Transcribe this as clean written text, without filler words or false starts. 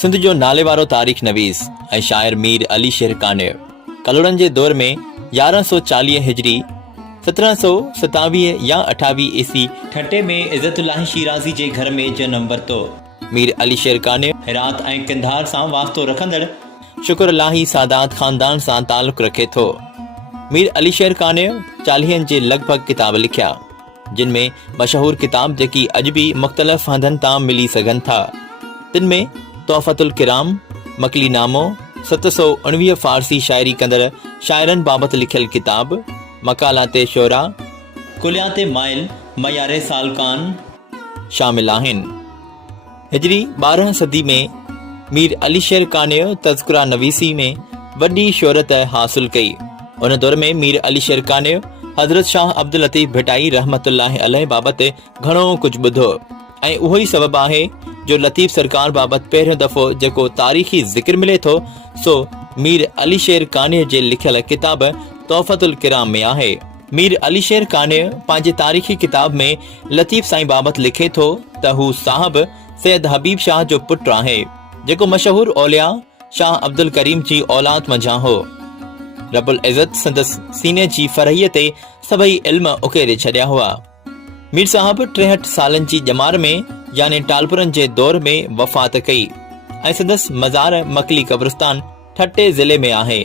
सिंध जो नाले वारो तारीख़ नवीस ऐं शाइर मीर अली शेर कानेव कलोड़नि जे दौर में 1140 हिजरी 1727 या 28 ईसी ठटे में इज़्ज़तुल्लाह शिराज़ी जे घर में जनम वरितो। मीर अली शेर कानेव हेरात ऐं किंधार सां वास्तो रखंदड़ शुकुरलाही सादात ख़ानदान सां ताल्लुक़ रखे थो। मीर अली शेर कानेव 40 जे लॻभॻि किताब लिखिया, जिन में मशहूर किताब जेकी अॼु बि मुख़्तलिफ़ हंधनि तां मिली सघनि था। तिन में तोहफ़तुल किराम, मकली नामो, 719 फ़ारसी शाइरी कंदड़ शाइरनि बाबति लिखियल किताब, मकालाते शोरा, कुलियाते माइल, मयारे सालकान शामिल आहिनि। हिजरी 12 सदी में मीर अली शेर कानेव तज़किरा नवीसी में वॾी शोहरत हासिल कई। उन दौर में मीर अली शेर कानेव हज़रत शाह अब्दुल लतीफ़ भिटाई रहमतुल्लाह अलैह बाबति घणो कुझु ॿुधो ऐं उहो ई सबबु आहे जो लतीफ़ सरकार बाबति पहिरियों दफ़ो जेको तारीख़ी ज़िक्र मिले थो सो मीर अली शेर कानेव जे लिखियल किताब तोहफ़तुल किराम में आहे। मीर अली शेर कानेव पंहिंजे तारीख़ी किताब में लतीफ़ साईं बाबति लिखे थो त हू साहब सैयद हबीब शाह जो पुटु आहे, जेको मशहूर औलिया शाह अब्दुल करीम जी औलाद मंझां हो। रब्बुल इज़्ज़त संदसि सीने जी फरहीअ ते सभई इल्म उकेरे छॾिया हुआ। मीर साहब 63 सालनि जी ॼमार में यानी टालपुरनि जे दौर में वफ़ात कई ऐं संदसि मज़ार मकली क़ब्रिस्तान ठटे ज़िले में आहे।